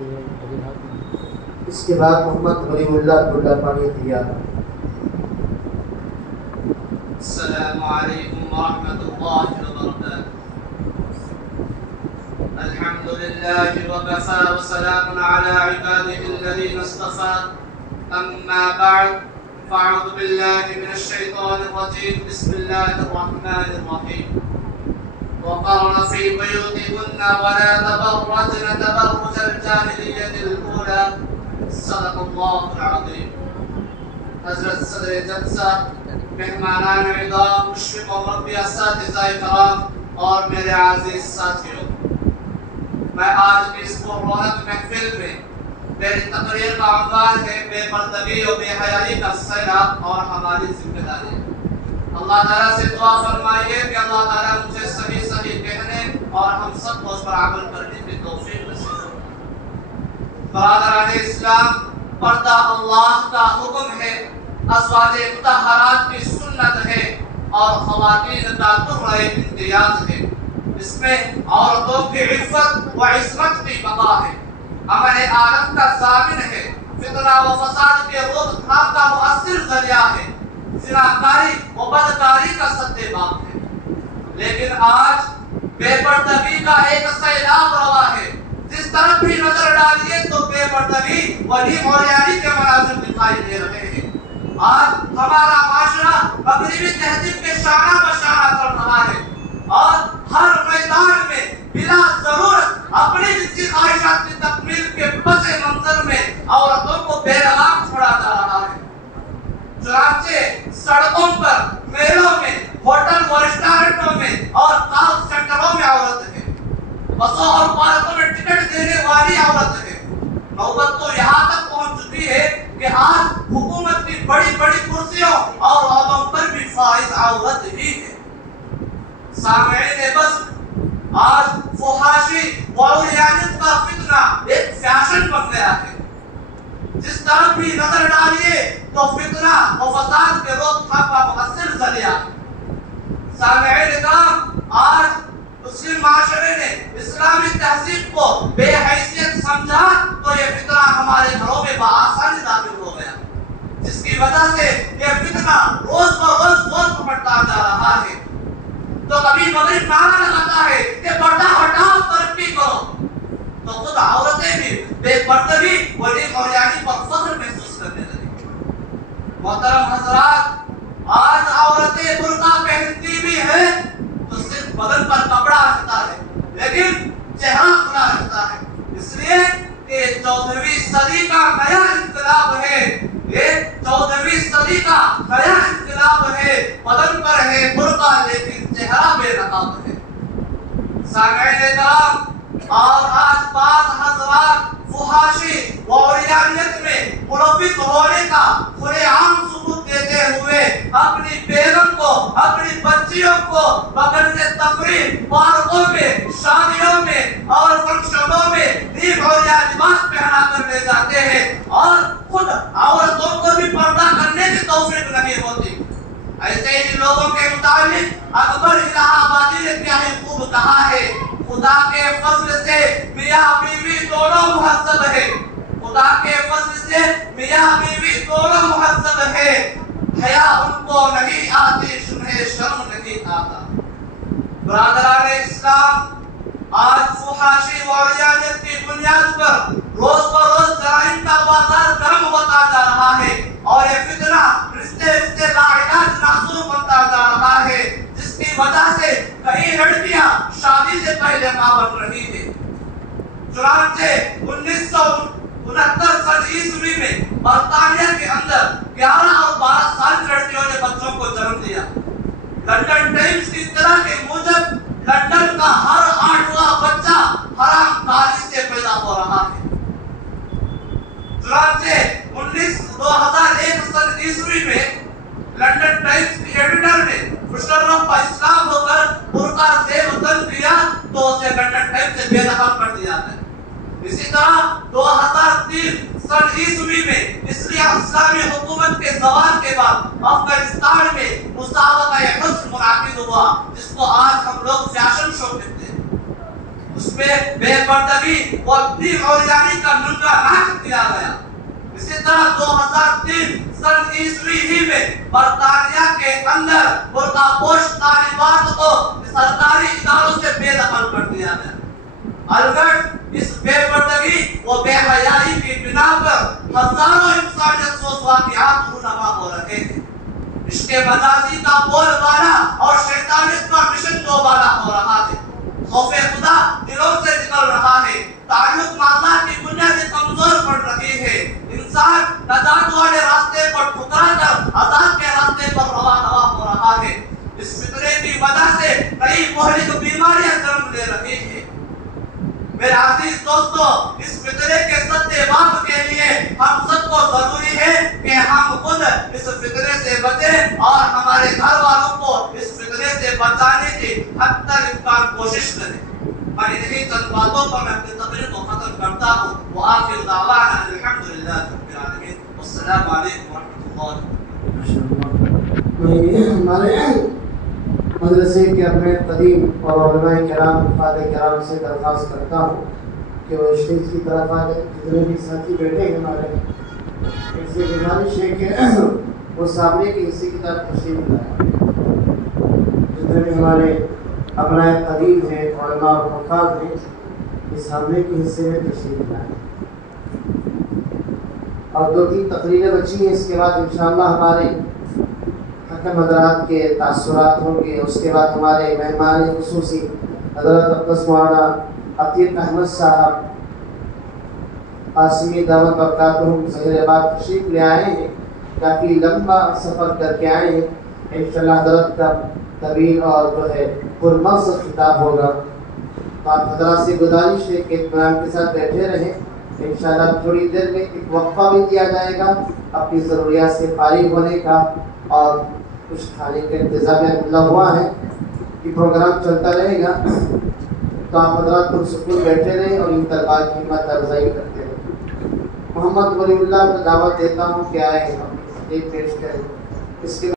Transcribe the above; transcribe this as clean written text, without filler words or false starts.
اس کے بعد محمد غلیم اللہ ٹولہ پانی تیار. السلام علیکم ورحمۃ اللہ وبرکاتہ. الحمد لله وكفى وسلام على عباده الذين اصطفى. أما بعد فأعوذ بالله من الشيطان الرجيم. بسم الله الرحمن الرحيم. وقرن في بيوتكن ولا تبرجن تبرج الجاهلية الأولى. صدق الله العظيم. حضرت صدر جلسہ، مہمانان اعزام، مشرق و مغربی اساتذہ کرام اور میرے عزیز ساتھیوں، میں آج کی اس پررونق محفل میں میری تقریر کا عنوان ہے بے پردگی و بے حیائی کا سیلاب اور ہماری ذمہ داری. اللہ تعالیٰ سے دعا فرمائیے کہ اللہ تعالیٰ مجھے صحیح صحیح کہنے اور ہم سب کو اس پر عمل کرنے کی توفیق نصیب فرمائے. برادران اسلام، پردہ اللہ کا حکم ہے، ازواج مطہرات کی سنت ہے اور خواتین کا تحفہ امتیاز ہے. اس میں عورتوں کی عفت و عصمت کی بقا ہے، امن عالم کا ضامن ہے، فتنہ و فساد کے روک تھام کا مؤثر ذریعہ ہے، زناکاری و بدکاری کا سد باب ہے. لیکن آج بے پردگی کا ایک سیلاب روا ہے. جس طرف بھی نظر ڈالیے تو بے پردگی و عریانی کے مناظر دکھائی دے رہے ہیں. آج ہمارا معاشرہ مغربی تہذیب کے شانہ بشانہ چل رہا ہے اور ہر میدان میں بلا ضرورت اپنی جنسی خواہشات کی تکمیل کے پس منظر میں عورتوں کو بے لگام چھوڑا جا رہا ہے. چنانچہ سڑکوں پر، میلوں میں، ہوٹل و ریسٹورنٹوں میں اور کال سینٹروں میں عورت ہے. بسوں اور پارکوں میں ٹکٹ دینے والی عورت ہے. نوبت تو یہاں تک پہنچ چکی ہے کہ آج حکومت کی بڑی بڑی کرسیوں اور عہدوں پر بھی فائز عورت ہی ہے. سامعین بس، آج فحاشی و عریانیت کا فتنہ ایک فیشن بن گیا ہے. جس طرف بھی نظر ڈالیے تو فتنہ و فساد کے روک تھام کا مؤثر ذریعہ. سامعین کرام، آج مسلم معاشرے نے اسلامی تہذیب کو بے حیثیت سمجھا تو یہ فتنہ ہمارے گھروں میں بآسانی داخل ہو گیا، جس کی وجہ سے یہ فتنہ روز بروز بڑھتا جا رہا ہے. تو کبھی مغرب نعرہ لگاتا ہے کہ پردہ ہٹاؤ، ترقی کرو، تو خود عورتیں بھی بے پردگی و عریانی پر فخر محسوس کرنے لگی. محترم حضرات، آج عورتیں برقع پہنتی بھی ہیں تو صرف بدن پر کپڑا رہتا ہے لیکن چہرہ کھلا رہتا ہے. اس لیے کہ 14ویں صدی کا نیا انقلاب ہے. یہ 14ویں صدی کا نیا انقلاب ہے. بدن پر ہے برقع لیکن چہرہ بے نقاب ہے. سامعین کرام، اور آج بعض حضرات فحاشی و عریانیت میں ملوث ہونے کا کھلے عام ثبوت دیتے ہوئے اپنی بیگم کو، اپنی بچیوں کو بغیر سے تقریب، پارکوں میں، شادیوں میں اور فنکشنوں میں نیب عریان لباس پہنا کر لے جاتے ہیں اور خود عورتوں کو بھی پردہ کرنے کی توفیق نہیں ہوتی. ایسے ہی لوگوں کے متعلق اکبر الہ آبادی نے کیا ہی خوب کہا ہے، خدا کے فضل سے میاں بیوی دونوں مہذب ہے. خدا کے فضل سے میاں بیوی دونوں مہذب ہے. حیا ان کو نہیں آتی، شمع شرم نہیں آتا. برادران اسلام، آج فحاشی و عریانیت کی بنیاد پر روز بروز جرائم کا بازار گرم ہوتا جا رہا ہے اور یہ فتنہ رشتے لاعلاج نازور بنتا جا رہا ہے، جس کی وجہ سے کئی لڑکیاں شادی سے پہلے ماں بن رہی ہیں. چنانچہ 1969 سن عیسوی میں برطانیہ کے اندر 11 اور 12 سال کی لڑکیوں نے بچوں کو جنم دیا. لندن ٹائمز کی اطلاع کے موجب لندن کا ہر 8واں بچہ حرام کاری سے پیدا ہو رہا ہے. چنانچہ 2001 سن عیسوی میں لندن ٹائمز کی ایڈیٹر نے مشرف کا اسلام ہو کر برقع سے وطن کیا تو اسے لندن ٹائمز سے بے دخل کر دیا ہے. اسی طرح 2003 سن عیسوی میں اسلامی حکومت کے زوال کے بعد افغانستان میں مسابقہ حسن منعقد ہوا، جس کو آج ہم لوگ فیشن شو کہتے ہیں. اس میں بے پردگی و اپنی اوریانی کا ننگا ناچ دیا گیا۔ اسی طرح 2003 سن عیسوی ہی میں برطانیہ کے اندر برقع پوش طالبات کو سرکاری اداروں سے بے دخل کر دیا گیا۔ البتہ اس بے پردگی و بے حیائی کی بنا پر ہزاروں انسانیت سوز واقعات رونما ہو رہے تھے۔ اس کے مجازی کا بول بالا اور شیطانیت کا مشن دوبارہ ہو رہا ہے۔ خوف خدا دلوں سے نکل رہا ہے، تعلق مع اللہ کی بنیادیں کمزور پڑ رہی ہے، انسان نجات والے راستے پر ٹھکرا کر عذاب کے راستے پر رواں ہو رہا ہے۔ اس فتنے کی وجہ سے کئی مہلک بیماریاں جنم لے رہی ہیں۔ میرے عزیز دوستو، اس فتنے کے سدباب کے لیے ہم سب کو ضروری ہے کہ ہم خود اس فتنے سے بچیں اور ہمارے گھر والوں کو اس فتنے سے بچانے کی حتی الامکان کوشش کریں۔ میں انہی چند باتوں پر میں اپنی تقریر کو ختم کرتا ہوں۔ وآخر دعوانا الحمدللہ رب العالمین، والسلام علیکم ورحمۃ اللہ وبرکاتہ۔ ہمارے مدرسے کے اپنے قدیم اور علماء کرام فاتح کرام سے درخواست کرتا ہوں کہ وہ اسٹیج کی طرف آ جائیں۔ جتنے بھی ساتھی بیٹھے ہیں ہمارے، ان سے گزارش ہے کہ وہ سامنے کے حصے کی طرف تشریف لائیں۔ جتنے بھی ہمارے ابنائے قدیم ہیں، علماء اور حفاظ ہیں، یہ سامنے کے حصے میں تشریف لائیں۔ اور 2-3 تقریریں بچی ہیں، اس کے بعد انشاءاللہ ہمارے حکم حضرات کے تاثرات ہوں گے۔ اس کے بعد ہمارے مہمان خصوصی حضرت اقدس مولانا عتیق احمد صاحب قاسمی دعوت برکاتہم ظہیر آباد تشریف لے آئے ہیں، کافی لمبا سفر کر کے آئے ہیں۔ انشاءاللہ حضرت کا طویل اور جو ہے پرمقصد خطاب ہوگا۔ تو آپ حضرات سے گزارش ہے کہ اطمینان کے ساتھ بیٹھے رہیں۔ انشاءاللہ تھوڑی دیر میں ایک وقفہ بھی دیا جائے گا اپنی ضروریات سے فارغ ہونے کا، اور کچھ کھانے کا انتظام اللہ ہوا ہے کہ پروگرام چلتا رہے گا۔ تو آپ حضرات پرسکون بیٹھے رہیں اور ان طلبات کی ہمت افزائی کرتے رہیں۔ محمد ولی اللہ کو دعوت دیتا ہوں کہ آئے ہم ایک پیش کریں۔ اس کے